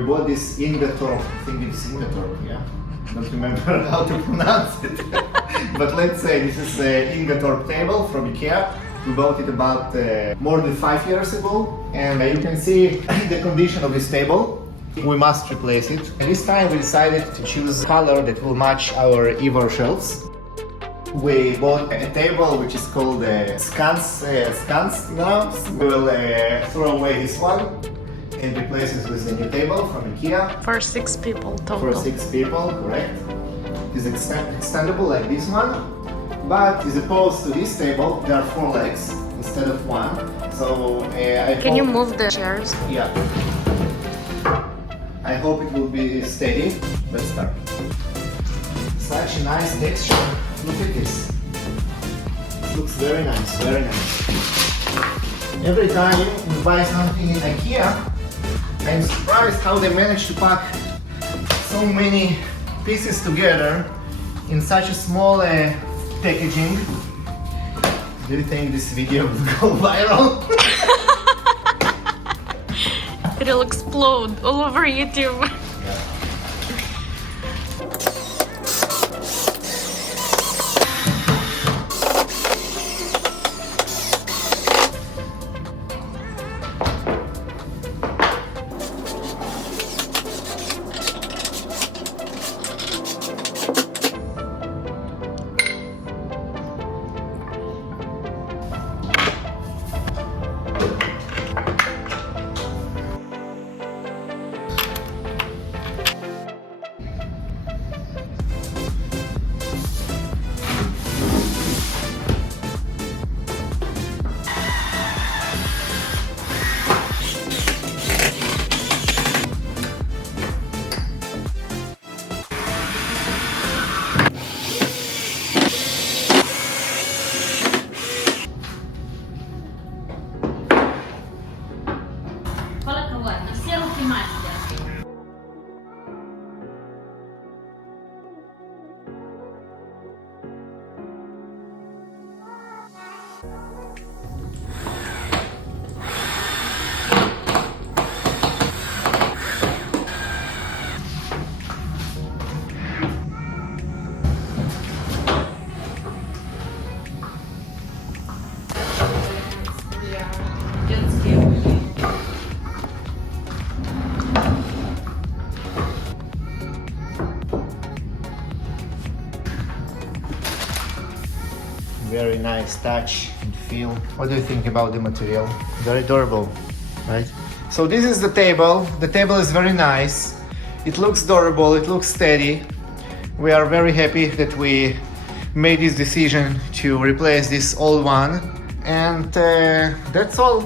We bought this Ingatorp, I think it's Ingatorp, yeah? Don't remember how to pronounce it. But let's say this is an Ingatorp table from Ikea. We bought it about more than 5 years ago. And you can see the condition of this table. We must replace it. And this time we decided to choose a color that will match our Ivor shelves. We bought a table which is called SKANSNAS. We will throw away this one and replace it with a new table from Ikea. For 6 people total. For 6 people, correct. It's extendable like this one, but as opposed to this table, there are 4 legs instead of 1. So Can you move the chairs? Yeah. I hope it will be steady. Let's start. Such a nice texture. Look at this. It looks very nice, very nice. Every time we buy something in Ikea, I'm surprised how they manage to pack so many pieces together in such a small packaging. Do you think this video will go viral? It'll explode all over YouTube. Very nice touch and feel. What do you think about the material? Very durable, right? So this is the table. The table is very nice. It looks durable, it looks steady. We are very happy that we made this decision to replace this old one. And that's all.